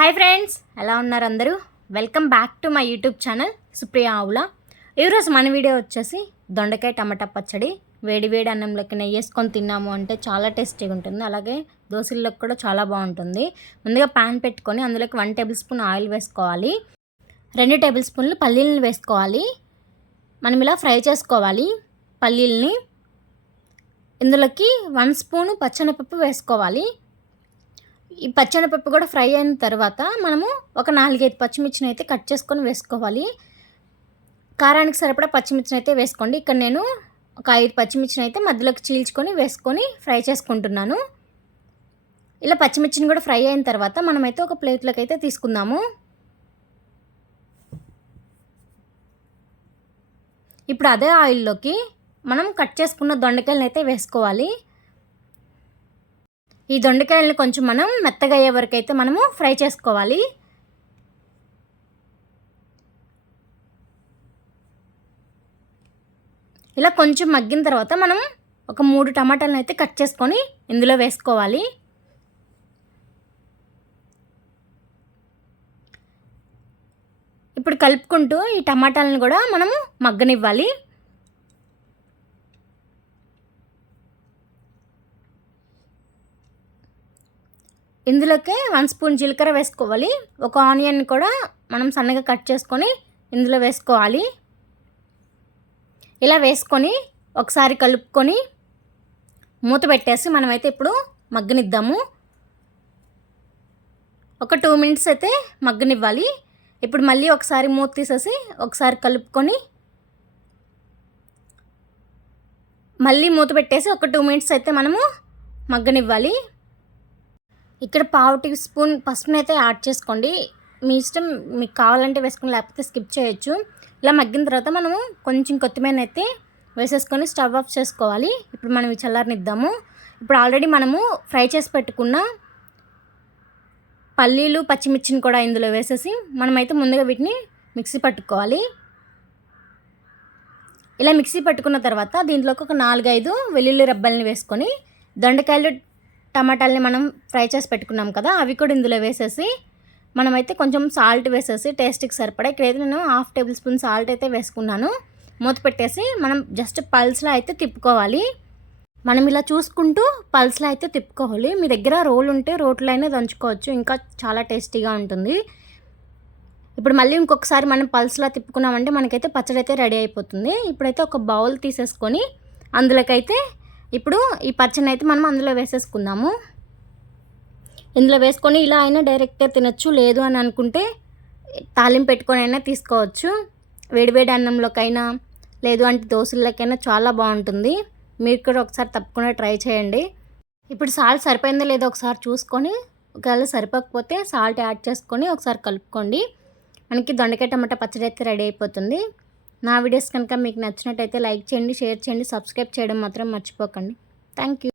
Hi friends ఎలా ఉన్నారు అందరూ? Welcome back to my YouTube channel Supriya Avula ఈరోజు మన వీడియో వచ్చేసి దొండకాయ టమాటా పచ్చడి. వేడి వేడి అన్నంలోకి నెయ్యి వేసుకొని తిన్నాము అంటే చాలా టేస్టీగా ఉంటుంది. అలాగే దోశల్లోకి కూడా చాలా బాగుంటుంది. ముందుగా ప్యాన్ పెట్టుకొని అందులోకి వన్ టేబుల్ స్పూన్ ఆయిల్ వేసుకోవాలి. రెండు టేబుల్ స్పూన్లు పల్లీలను వేసుకోవాలి. మనం ఇలా ఫ్రై చేసుకోవాలి పల్లీలని. ఇందులోకి వన్ స్పూను పచ్చనపప్పు వేసుకోవాలి. ఈ పచ్చనపప్పు కూడా ఫ్రై అయిన తర్వాత మనము ఒక నాలుగైదు పచ్చిమిర్చిని అయితే కట్ చేసుకొని వేసుకోవాలి. కారానికి సరిపడా పచ్చిమిర్చిని అయితే వేసుకోండి. ఇక్కడ నేను ఒక ఐదు పచ్చిమిర్చిని అయితే మధ్యలోకి చీల్చుకొని వేసుకొని ఫ్రై చేసుకుంటున్నాను. ఇలా పచ్చిమిర్చిని కూడా ఫ్రై అయిన తర్వాత మనమైతే ఒక ప్లేట్లోకి అయితే తీసుకుందాము. ఇప్పుడు అదే ఆయిల్లోకి మనం కట్ చేసుకున్న దొండకాయలను అయితే వేసుకోవాలి. ఈ దొండకాయలను కొంచెం మనం మెత్తగా అయ్యే వరకు అయితే మనము ఫ్రై చేసుకోవాలి. ఇలా కొంచెం మగ్గిన తర్వాత మనం ఒక మూడు టమాటాలను అయితే కట్ చేసుకొని ఇందులో వేసుకోవాలి. ఇప్పుడు కలుపుకుంటూ ఈ టమాటాలను కూడా మనము మగ్గనివ్వాలి. ఇందులోకి వన్ స్పూన్ జీలకర్ర వేసుకోవాలి. ఒక ఆనియన్ కూడా మనం సన్నగా కట్ చేసుకొని ఇందులో వేసుకోవాలి. ఇలా వేసుకొని ఒకసారి కలుపుకొని మూత పెట్టేసి మనమైతే ఇప్పుడు మగ్గనిద్దాము. ఒక టూ మినిట్స్ అయితే మగ్గనివ్వాలి. ఇప్పుడు మళ్ళీ ఒకసారి మూత తీసేసి ఒకసారి కలుపుకొని మళ్ళీ మూత పెట్టేసి ఒక టూ మినిట్స్ అయితే మనము మగ్గనివ్వాలి. ఇక్కడ పావు టీ స్పూన్ పసుపుని అయితే యాడ్ చేసుకోండి. మీ ఇష్టం మీకు కావాలంటే వేసుకుని లేకపోతే స్కిప్ చేయొచ్చు. ఇలా మగ్గిన తర్వాత మనము కొంచెం కొత్తిమీర అయితే వేసేసుకొని స్టవ్ ఆఫ్ చేసుకోవాలి. ఇప్పుడు మనం ఈ చల్లారనిద్దాము ఇప్పుడు ఆల్రెడీ మనము ఫ్రై చేసి పెట్టుకున్న పల్లీలు పచ్చిమిర్చిని కూడా ఇందులో వేసేసి మనమైతే ముందుగా వీటిని మిక్సీ పట్టుకోవాలి. ఇలా మిక్సీ పట్టుకున్న తర్వాత దీంట్లోకి ఒక నాలుగైదు వెల్లుల్లి రబ్బల్ని వేసుకొని దొండకాయలు టమాటాలని మనం ఫ్రై చేసి పెట్టుకున్నాం కదా అవి కూడా ఇందులో వేసేసి మనమైతే కొంచెం సాల్ట్ వేసేసి టేస్ట్కి సరిపడా. ఇక్కడైతే నేను హాఫ్ టేబుల్ స్పూన్ సాల్ట్ అయితే వేసుకున్నాను. మూత పెట్టేసి మనం జస్ట్ పల్స్లో అయితే తిప్పుకోవాలి. మనం ఇలా చూసుకుంటూ పల్స్లో అయితే తిప్పుకోవాలి. మీ దగ్గర రోల్ ఉంటే రోట్లో అయినా దంచుకోవచ్చు. ఇంకా చాలా టేస్టీగా ఉంటుంది. ఇప్పుడు మళ్ళీ ఇంకొకసారి మనం పల్స్లా తిప్పుకున్నామంటే మనకైతే పచ్చడి అయితే రెడీ అయిపోతుంది. ఇప్పుడైతే ఒక బౌల్ తీసేసుకొని అందులోకైతే ఇప్పుడు ఈ పచ్చని అయితే మనం అందులో వేసేసుకుందాము. ఇందులో వేసుకొని ఇలా అయినా డైరెక్ట్గా తినచ్చు లేదు అని అనుకుంటే తాలింపు పెట్టుకొని అయినా తీసుకోవచ్చు. వేడివేడి అన్నంలోకైనా లేదు అంటే దోశలకైనా చాలా బాగుంటుంది. మీరు కూడా ఒకసారి తప్పకుండా ట్రై చేయండి. ఇప్పుడు సాల్ట్ సరిపోయిందో లేదో ఒకసారి చూసుకొని ఒకవేళ సరిపోకపోతే సాల్ట్ యాడ్ చేసుకొని ఒకసారి కలుపుకోండి. మనకి దొండకాయ టమాటా పచ్చడి అయితే రెడీ అయిపోతుంది. నా వీడియోస్ కనుక మీకు నచ్చినట్టయితే లైక్ చేయండి షేర్ చేయండి సబ్స్క్రైబ్ చేయడం మాత్రం మర్చిపోకండి. Thank you.